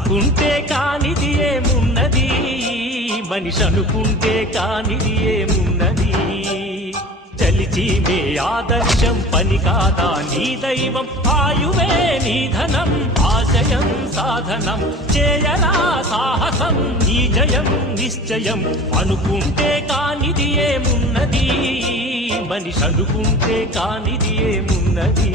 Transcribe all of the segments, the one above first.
అనుకుంటే కానిది ఏమున్నది, మనిషి అనుకుంటే కానిది ఏమున్నది. చలిచి మే ఆదర్శం పని కాదా నీ దైవం, ఆయువే నీ ధనం ఆశయం సాధనం. చేయరా సాహసం నీ జయం నిశ్చయం. అనుకుంటే కానిది ఏమున్నది, మనిషి అనుకుంటే కానిది ఏమున్నది.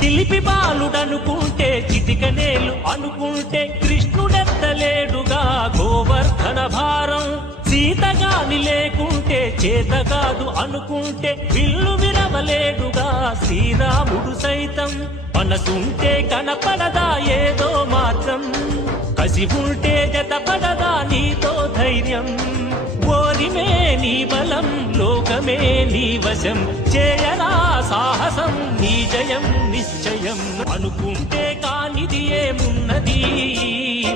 శిల్పి బాలుడనుకుంటే చిటికనేలు అనుకుంటే కృష్ణుడెత్తలేడుగా గోవర్ధన భారం. సీతగాని లేకుంటే చేత కాదు అనుకుంటే విల్లు విరవలేడుగా శ్రీరాముడు సైతం. మనసుంటే కనపడదా ఏదో మాత్రం, కసి ఉంటే జతపడదా నీతో ధైర్యం. ఓరిమే నీ బలం లోకమే నీ వశం, చేయరా సాహసం నీ జయం నిశ్చయం. అనుకుంటే కానిది ఏమున్నది,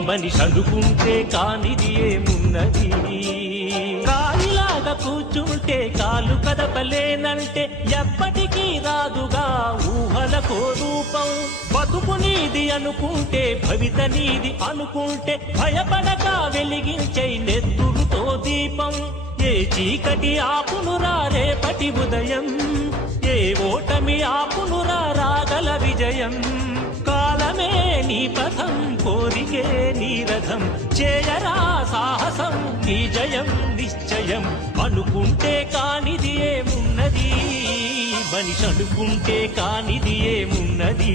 మనిషి అనుకుంటే కానిది ఏమున్నది. రాయిలాగా కూర్చుంటే కాలు కదపలేనంటే ఎప్పటికీ రాదుగా ఊహలకో రూపం. బతుకు నీది అనుకుంటే భవిత నీది అనుకుంటే భయపడక వెలిగించే నెత్తురుతో దీపం. ఏ చీకటి ఆపునురా రేపటి ఉదయం, ఏ ఓటమి ఆపునురా రాగల విజయం. కాలమే నీ పథం కోరికే నీ రథం, చేయరా సాహసం నీ జయం నిశ్చయం. అనుకుంటే కానిది ఏమున్నది, మనిషి అనుకుంటే కానిది ఏమున్నది.